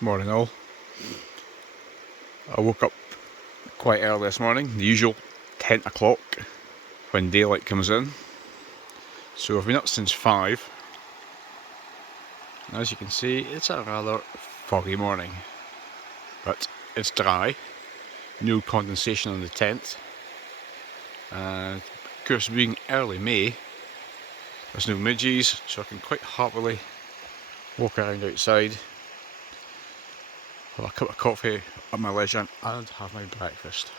Morning all. I woke up quite early this morning, the usual 10 o'clock when daylight comes in. So I've been up since 5. And as you can see, it's a rather foggy morning. But it's dry, no condensation on the tent. And of course, being early May, there's no midges, so I can quite happily walk around outside, have a cup of coffee at my leisure and have my breakfast.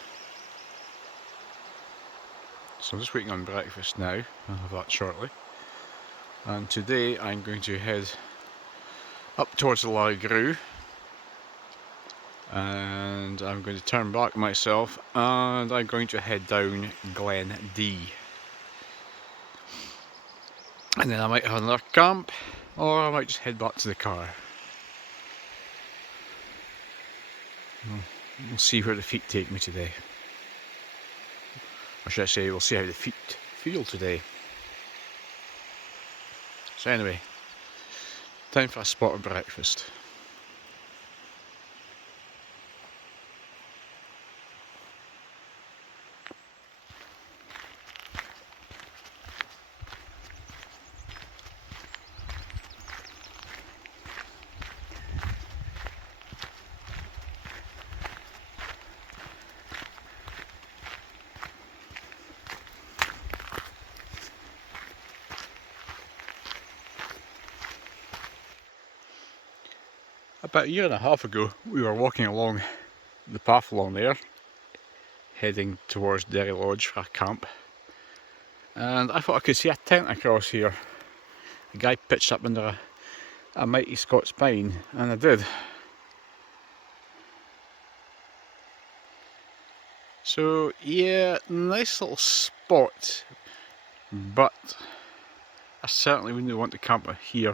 So I'm just waiting on breakfast now, I'll have that shortly. And today I'm going to head up towards the Lairig Ghru, and I'm going to turn back myself and I'm going to head down Glen Dee. And then I might have another camp, or I might just head back to the car. We'll see where the feet take me today. Or should I say, we'll see how the feet feel today. So anyway, time for a spot of breakfast. About a year and a half ago, we were walking along the path along there, heading towards Derry Lodge for a camp, and I thought I could see a tent across here. A guy pitched up under a mighty Scots pine, and I did. So yeah, nice little spot, but I certainly wouldn't want to camp here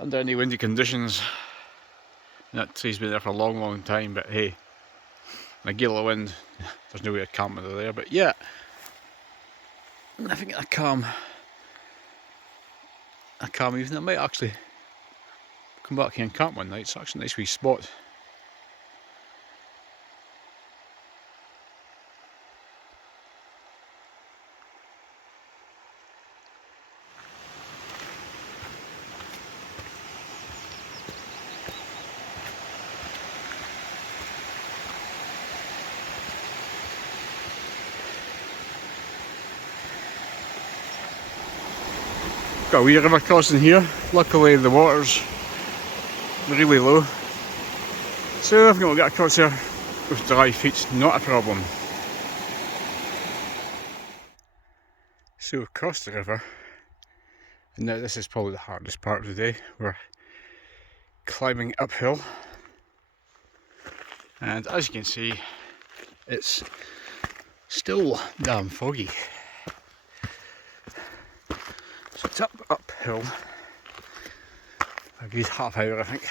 under any windy conditions. That tree's been there for a long time, but hey, in a gale of wind, there's no way of camping under there. But yeah, I think a calm evening. I might actually come back here and camp one night. It's actually a nice wee spot. Got a wee river crossing here. Luckily the water's really low, so I've got to get across here with dry feet, not a problem. So we've crossed the river, and now this is probably the hardest part of the day. We're climbing uphill, and as you can see, it's still damn foggy. So it's uphill, a good half hour I think.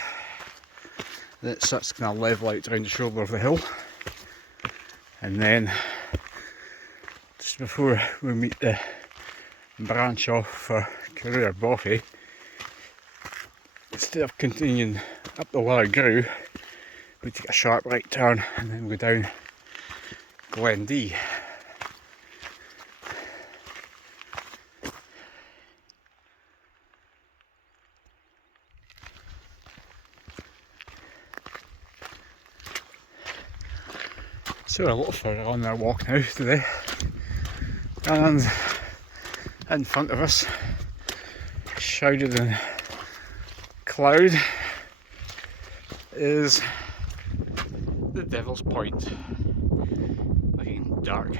Then it starts to kind of level out around the shoulder of the hill, and then just before we meet the branch off for Carew or Boffey, instead of continuing up the Lairig Ghru, we take a sharp right turn and then go down Glen Dee. So we're a little further on our walk now today, and in front of us, shrouded in cloud, is the Devil's Point, looking dark,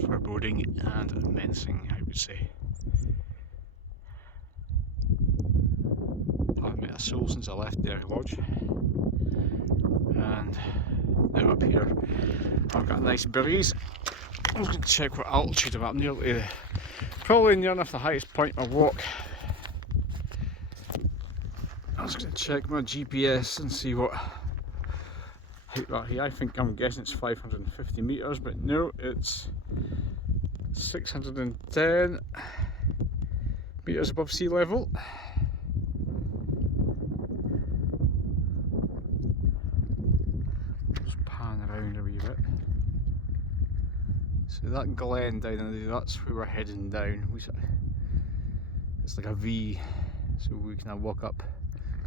foreboding and menacing, I would say. I haven't met a soul since I left Derry Lodge, and now up here I've got a nice breeze. I was going to check what altitude I'm at. Nearly, probably near enough the highest point of my walk. I was going to check my GPS and see what height that here. I'm guessing it's 550 metres, but no, it's 610 metres above sea level. So that Glen down, that's where we're heading down. It's like a V, so we can walk up.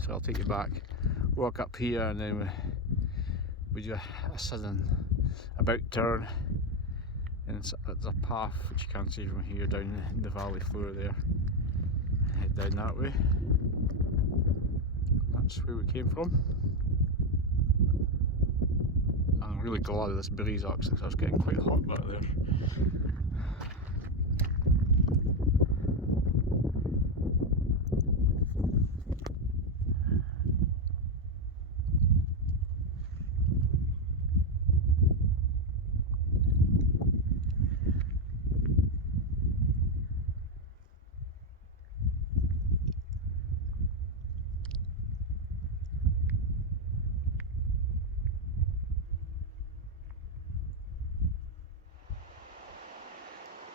So I'll take you back, walk up here, and then we do a sudden about turn, and it's a path which you can't see from here down the valley floor there. Head down that way. That's where we came from. I'm really glad of this breeze actually, because I was getting quite hot back there.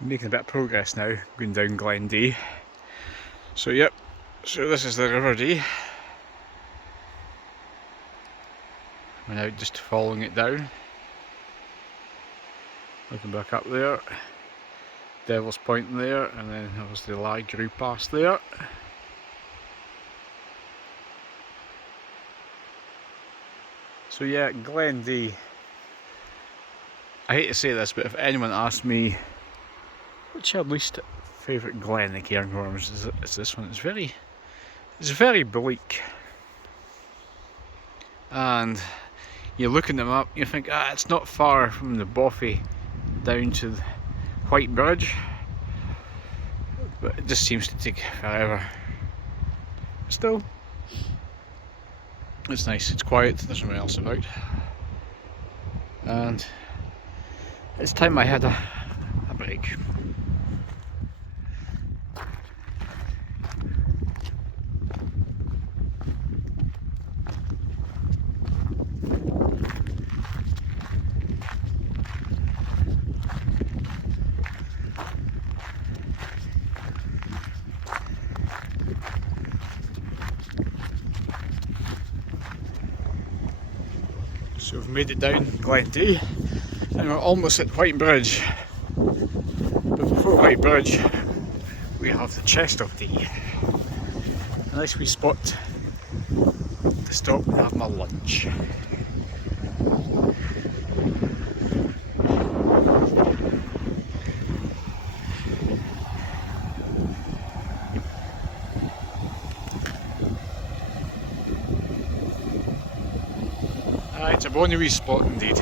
Making a bit of progress now, going down Glen Dee. So yep, so this is the River Dee. We're now just following it down. Looking back up there, Devil's Point there, and then obviously the Lairig Ghru past there. So yeah, Glen Dee. I hate to say this, but if anyone asked me which your least favourite glen in the Cairngorms, is this one. It's very bleak. And you're looking them up, you think, it's not far from the Boffey down to the White Bridge, but it just seems to take forever. Still, it's nice, it's quiet, there's no one else about, and it's time I had a break. So we've made it down Glen Dee and we're almost at White Bridge. But before White Bridge we have the Chest of Dee. A nice wee spot to stop and have my lunch. It's a bonny wee spot indeed.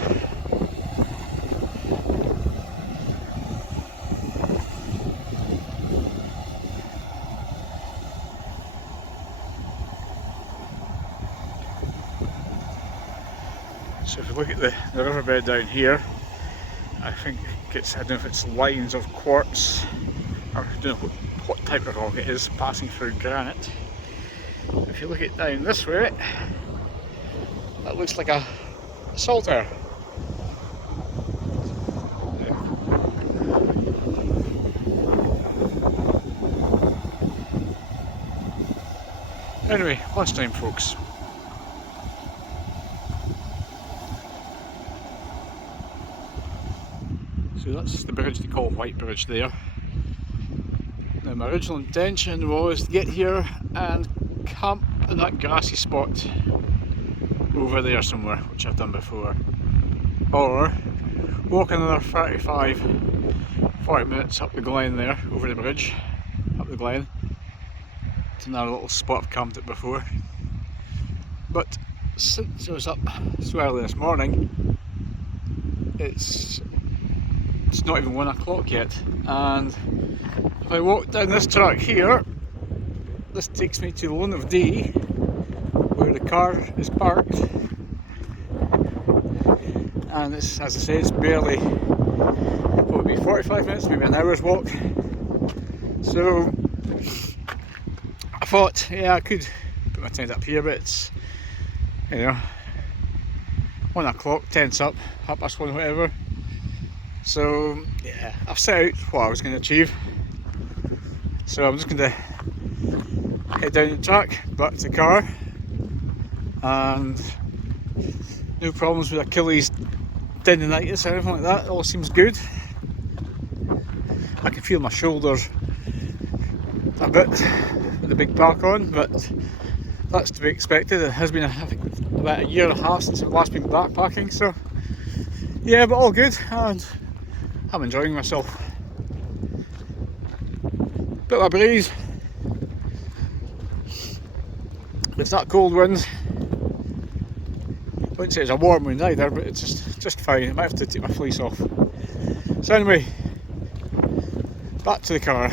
So if you look at the riverbed down here, I think it's, I don't know if it's lines of quartz, or I don't know what type of rock it is passing through granite. If you look at down this way, that looks like a salter. Anyway, lunchtime folks. So that's the bridge they call White Bridge there. Now my original intention was to get here and camp in that grassy spot over there somewhere, which I've done before, or walk another 40 minutes up the Glen there, over the bridge, up the Glen, to another little spot I've camped at before. But since I was up so early this morning, it's not even 1 o'clock yet, and if I walk down this track here, this takes me to Linn of Dee, where the car is parked, and it's, as I say, it's barely, probably 45 minutes, maybe an hour's walk. So I thought, yeah, I could put my tent up here, but it's, 1 o'clock, tent's up, 1:30, whatever. So yeah, I've set out what I was going to achieve, so I'm just going to head down the track, back to the car, and no problems with Achilles tendinitis or anything like that. It all seems good. I can feel my shoulders a bit with the big park on, but that's to be expected. It has been, I think, about a year and a half since I've last been backpacking, so yeah, but all good, and I'm enjoying myself. Bit of a breeze. It's not cold wind. I wouldn't say it's a warm wind either, but it's just fine. I might have to take my fleece off. So anyway, back to the car.